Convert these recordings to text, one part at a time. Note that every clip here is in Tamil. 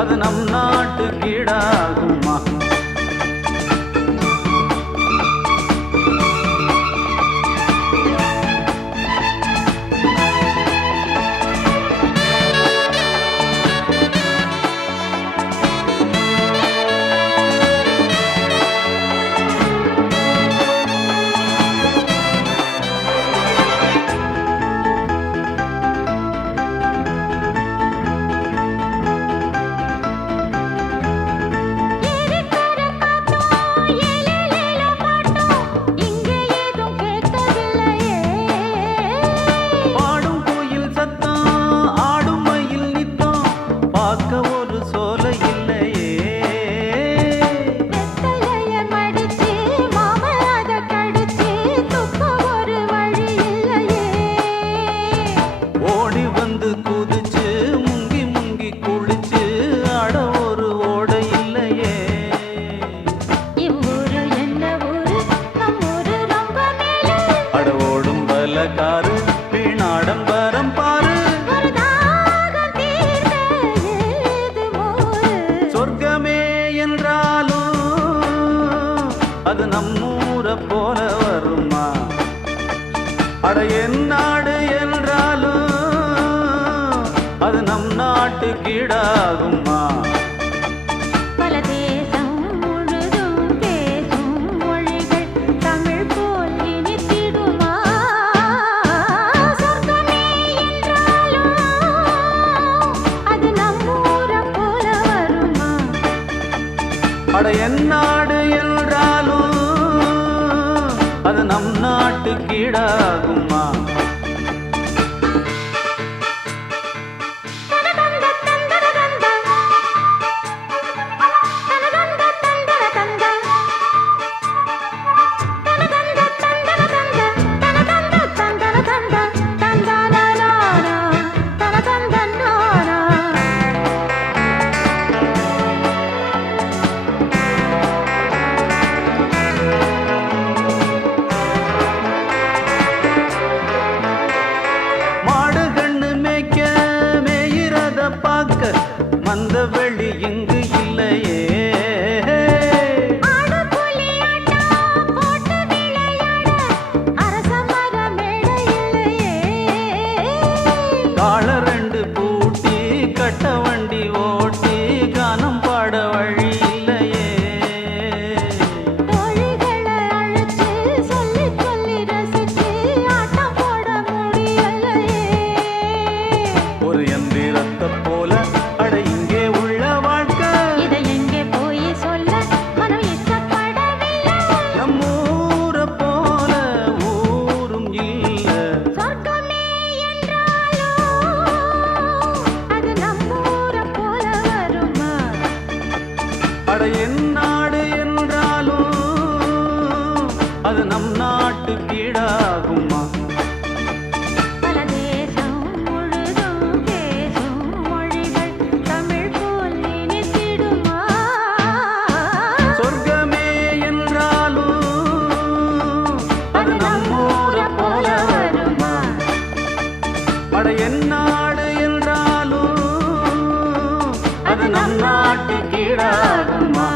அது நம் நாட்டு கீடாகுமா? அது நம்மூரை போல வருமா? அட என் நாடு என்றாலும் அது நம் நாட்டு கீடாகுமா? பல தேசம் முழுதும் பேசும் மொழிகள் தமிழ் போல் இனித்திடுமா? சொர்க்கமே என்றாலும் அது நம்மூரை போல வருமா? அட என் நாடு என்றாலும் அது நம் நாட்டு கீடாகுமா? மந்த வெளி இங்கு இல்லையே, கால ரெண்டு பூட்டி கட்ட வண்டி ஓட்டி கானம் பாட வழி இல்லையே, ஒரு எந்திரத்தை போல என் நாடு என்றாலும் அது நம் நாட்டு கீடாகுமா? பல தேசம் முழுதும் பேசும் மொழிகள் தமிழ் போல் இனித்திடுமா? சொர்க்கமே என்றாலும் அது நம்மூரை போல வருமா? அட என் நாடு என்றாலும் அது நம் நாட்டு கீடாகுமா?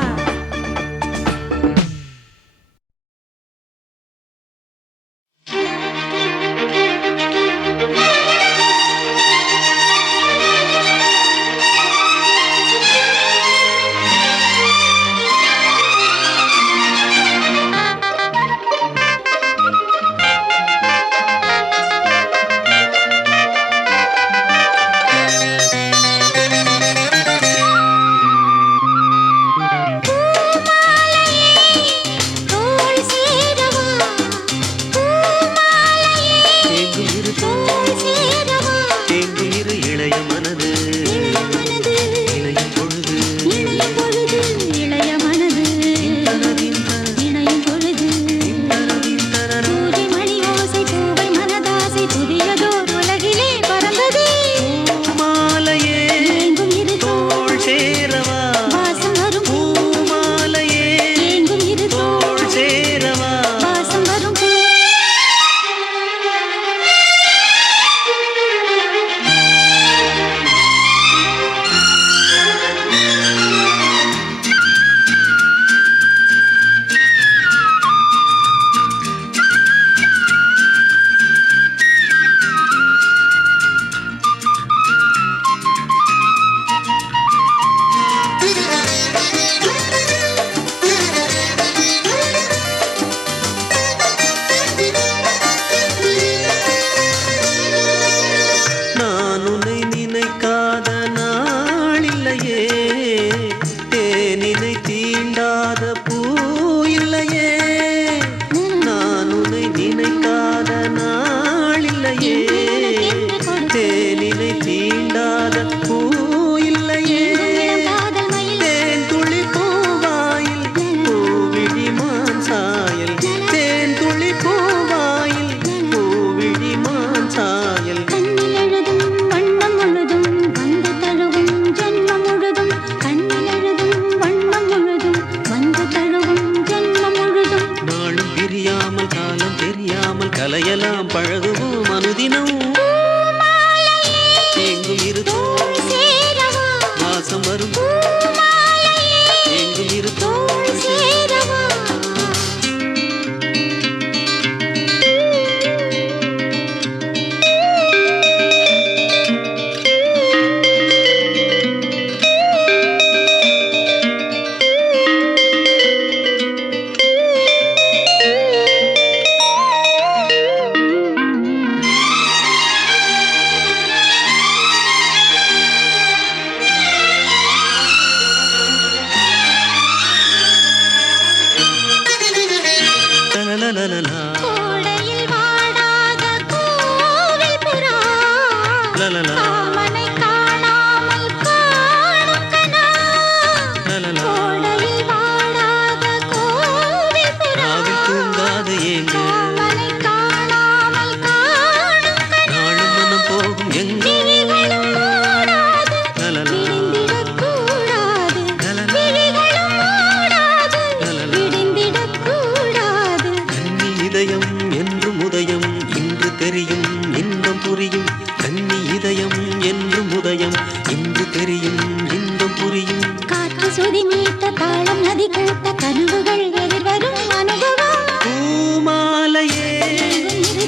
தெரியும் இன்பம் புரியும் காற்று சுதி மீட்ட தாளம் நதி கூட்ட கனவுகள் எதிர்வரும் அனுபவம் பூமாலையே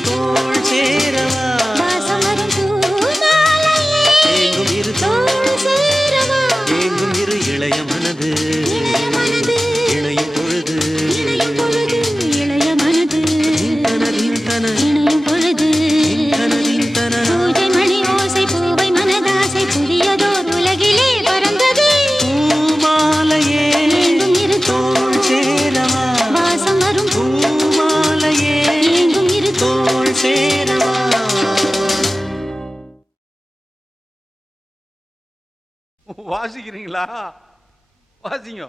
தோள் சேரவா வாசம் வரும் பூமாலையே ஏங்கும் இரு தோள் சேரவா ஏங்கும் இரு இளைய மனது இளைய மனது இணையும் பொழுது இணையும் பொழுது இளைய மனது தனதின் தன இணையும் பொழுது தனதின் தன பூஜை மணி ஓசை பூவை மனதாசை புதியதோர் உலகிலே பறந்தது பூமாலையே ஏங்கும் இரு தோள் சேரவா வாசம் வரும் பூமாலையே ஏங்கும் இரு தோள் சேரவா வாசிக்கிறீங்களா? வாசிங்க.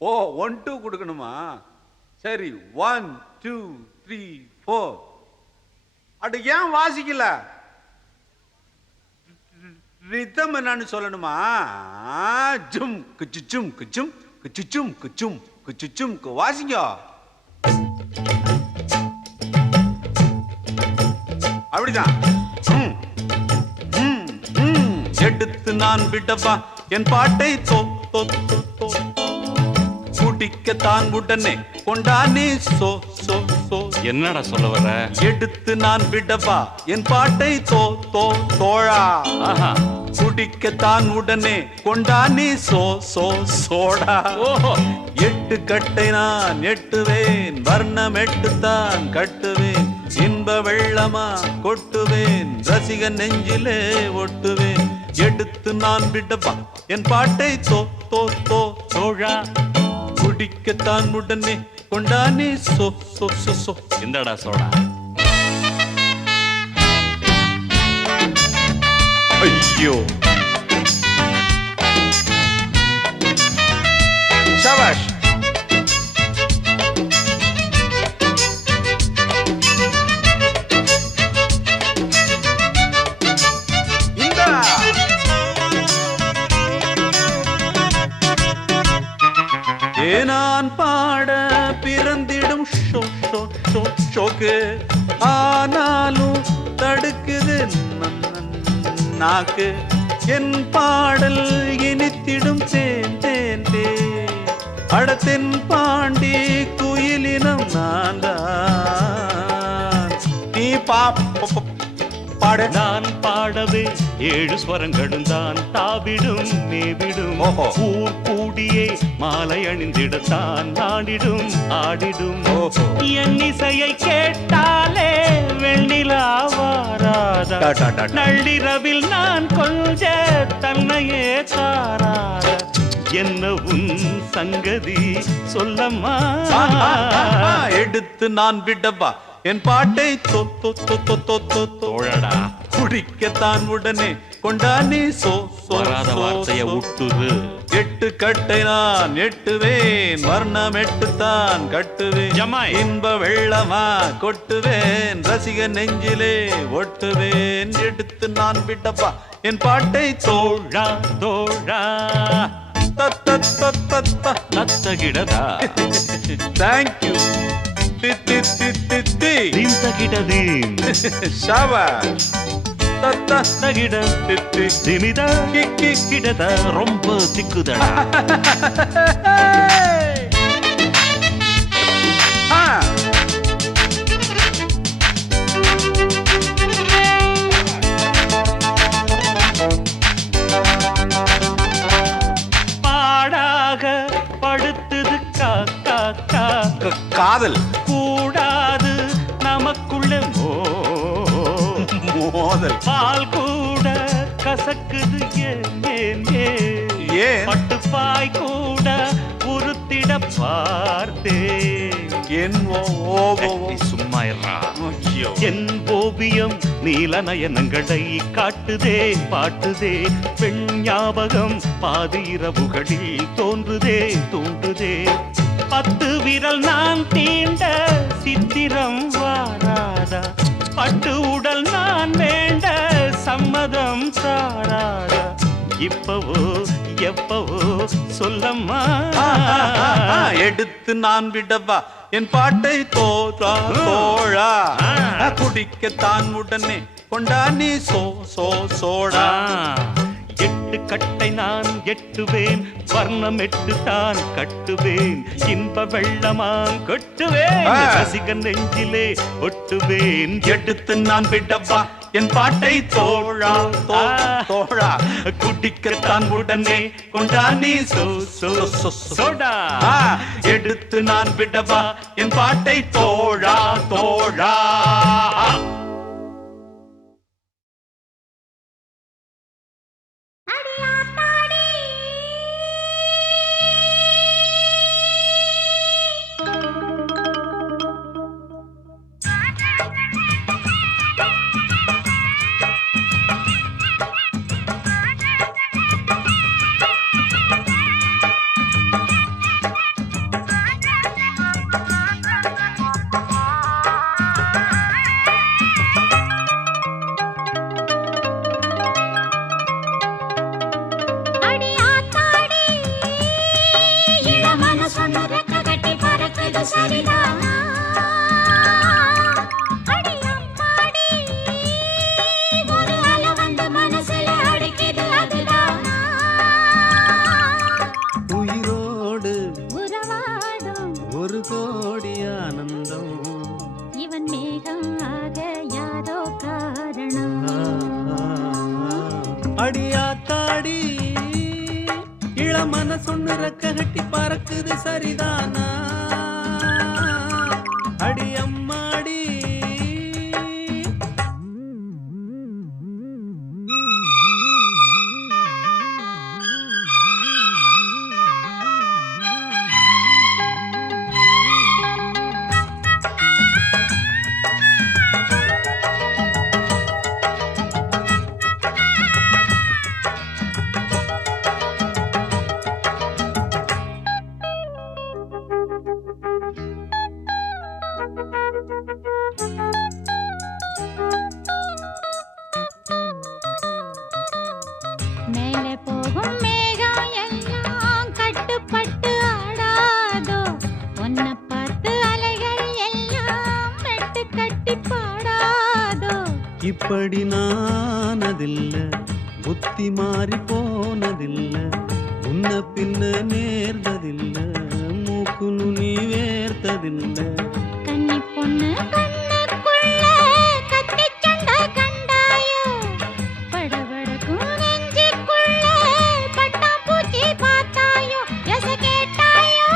ஓ 1 2 கொடுக்கணுமா? சரி 1 2 3 4. அட ஏன் வாசிக்கல? ரிதம் என்னன்னு சொல்லணுமா? ஜும் குச்சுச்சும் குச்சும் குச்சுச்சும் குச்சும் குச்சுச்சும் வாசிங்க. அப்படிதான். எடுத்து நான் விடவா என் பாட்டை தோ தோ தோ தோ குடிக்கத்தான் உடனே கொண்டானே சோ சோ சோ. என்னடா சொல்ல வர? எடுத்து நான் விடவா என் பாட்டை தோ தோ தோழா ஆஹா. குடிக்கத்தான் உடனே கொண்டானே சோ சோ சோடா. ஓஹோ. 8 கட்டை நான் எட்டுவேன் வர்ணம் 8 தான் கட்டுவேன் இன்ப வெள்ளமா கொட்டுவேன் ரசிகன் நெஞ்சிலே ஒட்டுவேன். எடுத்து நான் விடவா என் பாட்டை தோ தோ தோ தோழா குடிக்கத்தான் உடனே கொண்டானே சோ சோ சோ சோ. இந்தடா சோடா. ஐயோ ஷபாஷ். நான் பாட பிறந்திடும் ஷோ ஷோ ஷோ ஷோக்கு ஆனாலும் தடுக்குது நாக்கு என் பாடல் இனித்திடும் தேன் தேன் தே அடத்தென் பாண்டி குயிலினம் நான் தான் நீ பாட நான் பாடவே 7 ஸ்வரங்களும் தான் தாவிடும் மேவிடும். ஓஹோ. ஊர் கூடியே மாலை அணிந்திடத்தான் நாடிடும் ஆடிடும். ஓஹோ. என் இசையை கேட்டாலே வெண்ணிலா வாராதா? டா, டா, டா, டா. நள்ளிரவில் நான் கொஞ்ச தன்னையே தாராத என்ன உன் சங்கதி சொல்லம்மா. எடுத்து நான் விடவா என் பாட்டை தோ தோ தோ தோ தோ தோ தோழடா குடிக்கத்தான் உடனே கொண்டானே சோ சோ வராத சோ, வார்த்தைய சோ. விட்டுது. 8 கட்டை நான் எட்டுவேன் வர்ணம் 8 தான் கட்டுவேன் ஜமாய். இன்ப வெள்ளமா கொட்டுவேன் ரசிக நெஞ்சிலே ஒட்டுவேன். எடுத்து நான் விடவா என் பாட்டை தோழா தோழா நத்தகிடதா தேங்க்யூ தகிடதீம் ஷாபாஷ். தகிட திமிதா கிடதா ரொம்ப திக்குதடா. பாடாக படுத்துது காக்கா காதல் கூடாது நமக்குள்ள மோதல் பால் கூட கசக்குது ஏன் ஏன்? பட்டுப்பாய் கூட உருத்திட பார்த்தேன். என் சும்மா என் ஓவியம் நீல நயனங்களை காட்டுதே பாட்டுதே. பெண் ஞாபகம் பாதி இரவுகளில் தோன்றுதே தோன்றுதே. 10 விரல் நான் தீண்ட சித்திரம் வாராதா? பட்டு உடல் நான் வேண்ட சம்மதம் சாராதா? இப்பவோ எப்பவோ சொல்லம்மா. எடுத்து நான் விடவா என் பாட்டை தோழா குடிக்கத்தான் உடனே கொண்டானே சோ சோ சோடா. 8 கட்டை நான் எட்டுவேன் வர்ணம் எட்டுத்தான் கட்டுவேன் இன்ப வெள்ளமான் கொட்டுவேன் ரசிகன் நெஞ்சிலே ஒட்டுவேன் எடுத்து நான் விடவா என் பாட்டை தோழா தோழா குடிக்கத்தான் உடனே கொண்டா நீ சோடா எடுத்து நான் விடவா என் பாட்டை தோழா தோழா அடியாத்தாடி இளமன சொன்னு ரெக்க கட்டி பறக்குது சரிதானா அடி அம்மாடி இப்படி நானதில்ல புத்தி மாறி போனதில்ல உன்ன பின்ன நேர்ந்ததில்ல மூக்கு நுனி வேர்த்ததில்ல கன்னி பொண்ணு கண்ணுக்குள்ள கத்தி சண்டை கண்டாயோ படபடக்கும் நெஞ்சுக்குள்ள பட்டாம்பூச்சி பார்த்தாயோ எச கேட்டாயோ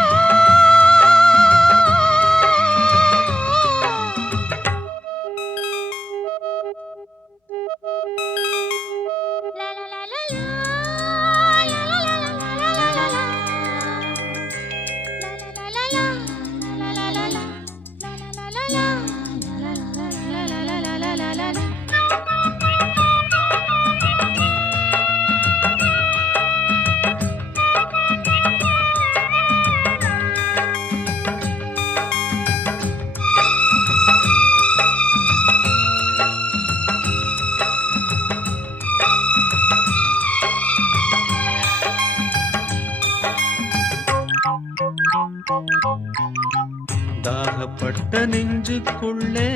தாகப்பட்ட நெஞ்சுக்குள்ளே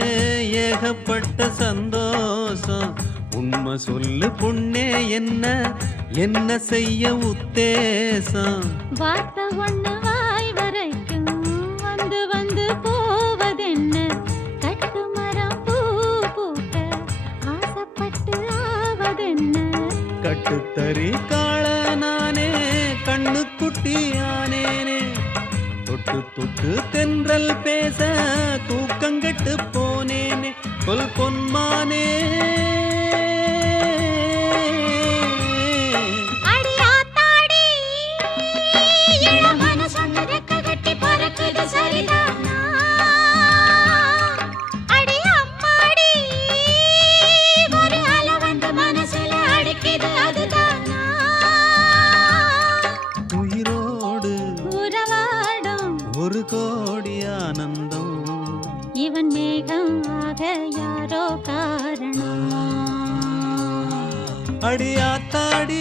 ஏகப்பட்ட சந்தோஷம் உண்மை சொல்லு பொண்ணே என்ன என்ன செய்ய உத்தேசம் வார்த்தை ஒண்ணு வாய் வரைக்கும் வந்து வந்து போவதென்ன கட்டு மரம் பூ பூக்க ஆசைப்பட்டு ஆவதென்ன கட்டுத்தறி காள நானே கண்ணுக்குட்டி ஆனேனே தொட்டு தொட்டு தென்றல் பேச தூக்கங்கெட்டு போனேனே கொல் பொன்மானே அடியாத்தாடி இளமன சொன்ன ரெக்க கட்டி பறக்குது சரிதானா அடி அம்மாடி ஒரு அலை வந்து மனசுல அடிக்குது அதுதானா உயிரோடு உறவாடும் ஒரு கோடி ஆனந்தம் இவன் மேகம் ஆக யாரோ காரணம் அடியாத்தாடி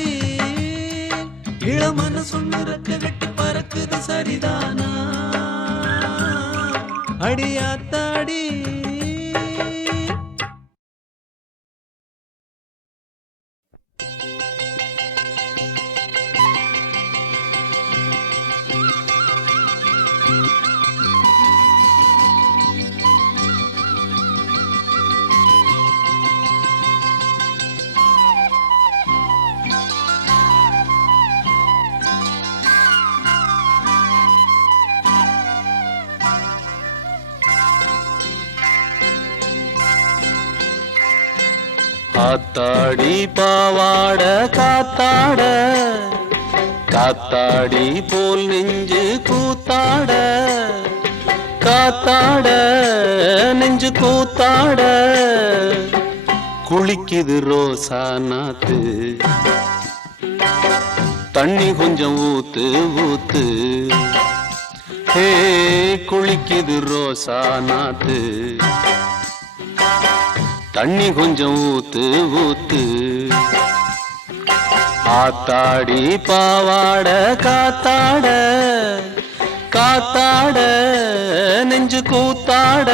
இளமன சொன்ன ரெக்க கட்டி பறக்குது சரிதானா அடியாத்தாடி ஆத்தாடி பாவாட காத்தாட காத்தாடி போல் நெஞ்சு கூத்தாட காத்தாட நெஞ்சு கூத்தாட குளிக்குது ரோசா நாத்து தண்ணி கொஞ்சம் ஊத்து ஊத்து ஹே குளிக்குது ரோசா நாத்து தண்ணி கொஞ்சம் ஊத்து ஊத்து ஆத்தாடி பாவாட காத்தாட காத்தாட நெஞ்சு கூத்தாட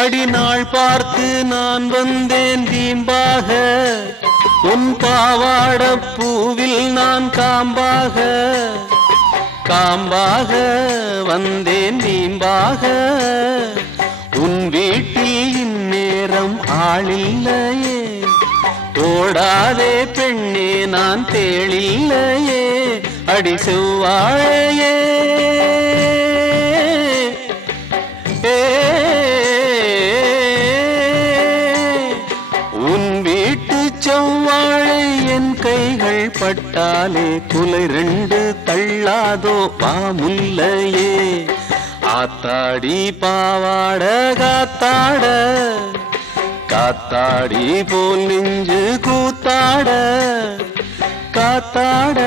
அடிநாள் பார்த்து நான் வந்தேன் வீம்பாக உன் பாவாட பூவில் நான் காம்பாக காம்பாக வந்தேன் வீம்பாக உன் வீட்டில் இந்நேரம் ஆளில்லையே ஓடாதே பெண்ணே நான் தேளில்லையே அடி செவ்வாழையே செவ்வாழை என் கைகள் பட்டாலே குலை ரெண்டு தள்ளாதோ பாமுல்லையே ஆத்தாடி பாவாட காத்தாட காத்தாடி போல் நெஞ்சு கூத்தாட காத்தாட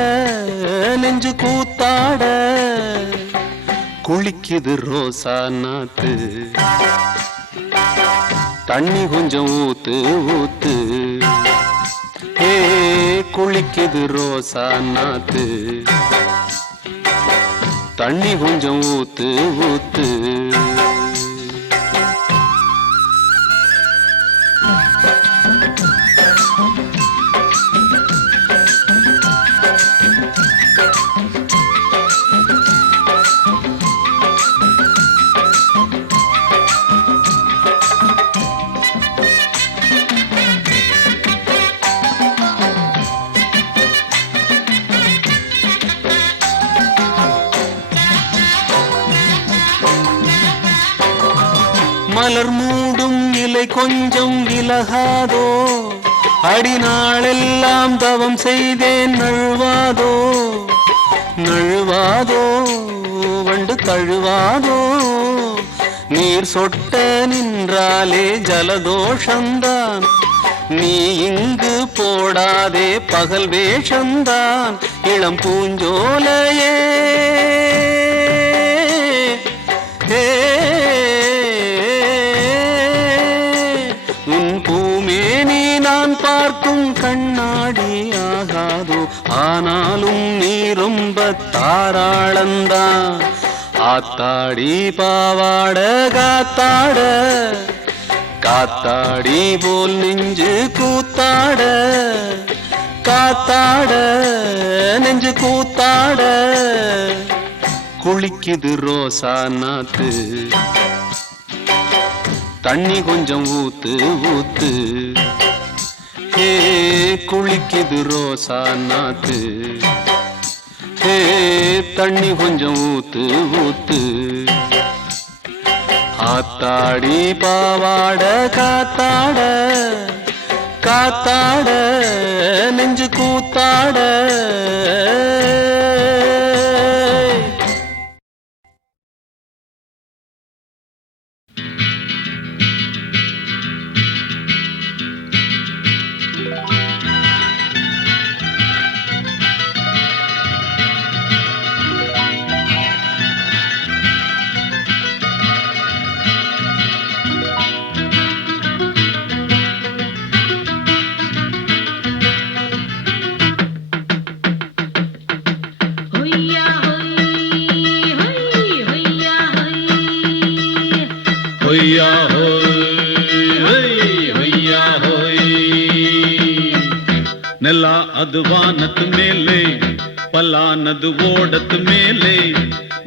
நெஞ்சு கூத்தாட குளிக்குது ரோசா நாத்து தண்ணி கொஞ்சம் ஊத்து ஊத்து ஏ குளிக்குது ரோசா நாத்து தண்ணி கொஞ்சம் ஊத்து ஊத்து மலர் மூடும் இலை கொஞ்சம் விலகாதோ அடிநாளெல்லாம் தவம் செய்தேன் நழுவாதோ நழுவாதோ வண்டு தழுவாதோ நீர் சொட்ட நின்றாலே ஜலதோஷந்தான் நீ இங்கு போடாதே பகல் வேஷந்தான் இளம் பூஞ்சோலையே பார்க்கும் கண்ணாடி ஆகாதோ ஆனாலும் நீ ரொம்ப தாராளந்தான் ஆத்தாடி பாவாட காத்தாட காத்தாடி போல் நெஞ்சு கூத்தாட காத்தாட நெஞ்சு கூத்தாட குளிக்குது ரோசா நாத்து தண்ணி கொஞ்சம் ஊத்து ஊத்து ஹே குளிக்குது ரோசா நாத்து ஹே தண்ணி கொஞ்சம் ஊத்து ஊத்து ஆத்தாடி பாவாட காத்தாட காத்தாட நெஞ்சு கூத்தாட ನೆಲ ಅದು ವಾನದ ಮೇಲೆ ಪಲಾನದು ಓಡದ ಮೇಲೆ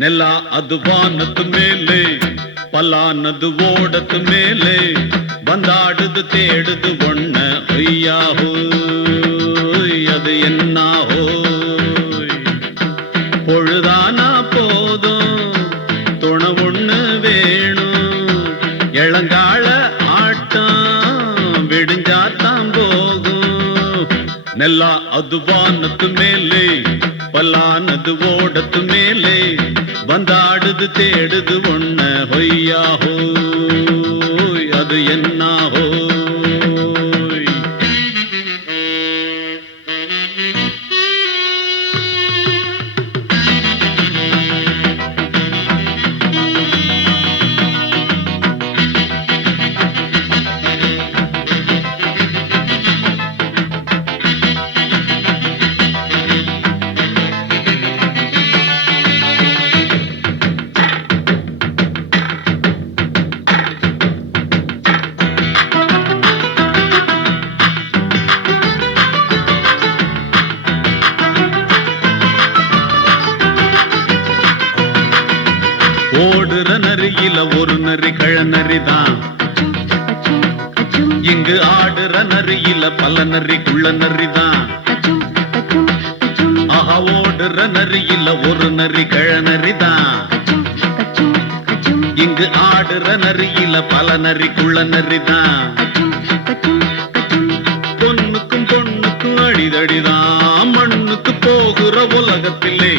ನೆಲ ಅದು ವಾನದ ಮೇಲೆ பலானது ஓடத்து மேலே வந்தாடுது தேடுது ஒண்ண ஒய்யா ஹோய் அது என்ன ஹோய் பொழுதானா போதும் துணை ஒண்ணு வேணும் இளங்கால ஆட்டம் விடிஞ்சாத்தான் போகும் நெல்லா அது வானத்து மேலே பலானது ஓடத்து மேலே வந்தாடுது தேடுது ஒண்ண ஹொய்யா ஹோய் அது என்ன ஹோய் ஓடுற நரியில ஒரு நரி கழநரிதான் இங்கு ஆடுற நரியில பல நரி குள்ள நரிதான் ஆஹா ஓடுற நரியில ஒரு நரி கழநரிதான் இங்கு ஆடுற நரியில பல நரி குள்ள நரிதான் பொண்ணுக்கும் பொண்ணுக்கும் அடிதடிதான் மண்ணுக்கு போகிற உலகத்திலே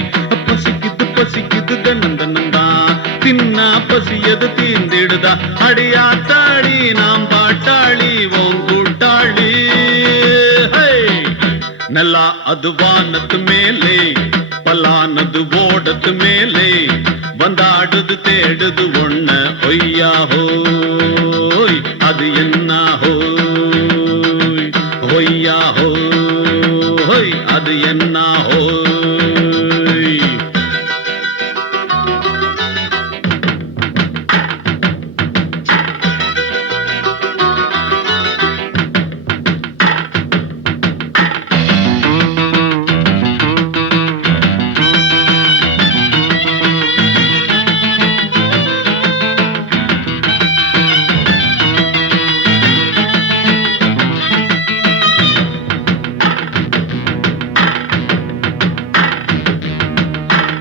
பசிக்குது பசிக்குது தன்னந்தன்னந்தான் தின்னா பசியது தீர்ந்திடுதா அடியாத்தாடி நாம் பாட்டாளி ஓம் கூட்டாளி நல்லா அது வானத்து மேலே பலானது ஓடத்து மேலே வந்தாடுது தேடுது ஒண்ண ஒய்யா ஹோய் அது என்ன ஹோய் ஒய்யா ஹோய் அது என்ன ஹோய்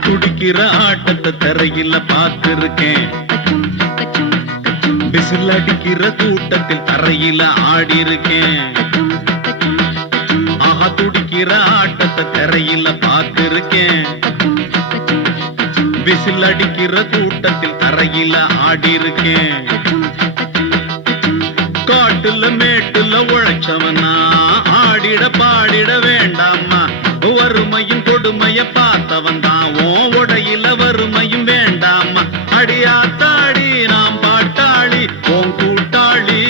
துடிக்கிற ஆட்டத்தை தரையில பார்த்திருக்கேன் விசில் அடிக்கிற கூட்டத்தில் தரையில ஆடி இருக்கேன் ஆஹா துடிக்கிற ஆட்டத்தை தரையில பார்த்திருக்கேன் விசில் அடிக்கிற கூட்டத்தில் தரையில ஆடி இருக்கேன் காட்டுல மேட்டுல உழைச்சவனா ஆடிட பாடிட வேண்டாமா வறுமையும் கொடுமைய பார்த்தவன் தான் உடையில வறுமையும் வேண்டாமா அடியாத்தாடி நாம் பாட்டாளி ஓம் கூட்டாளி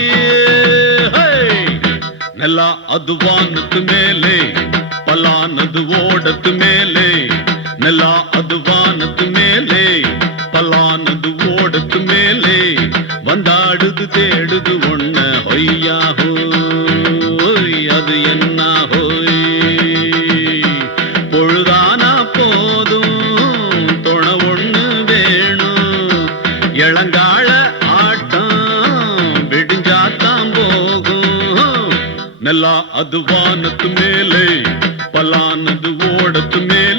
நல்லா அது வானத்து மேலே பலானது ஓடத்து மேலே நல்லா அது வானத்து மேலே பலானது ஓடத்து மேலே வந்தாடுது தேடுது ஒண்ண ஹொய்யா ஹோய் அது என்ன ஹோய் பொழுதானா போதும் துணை ஒண்ணு வேணும் இளங்கால ஆட்டம் விடிஞ்சாத்தான் போகும் நல்லா அது வானத்து மேலே பலானது ஓடத்து மேலே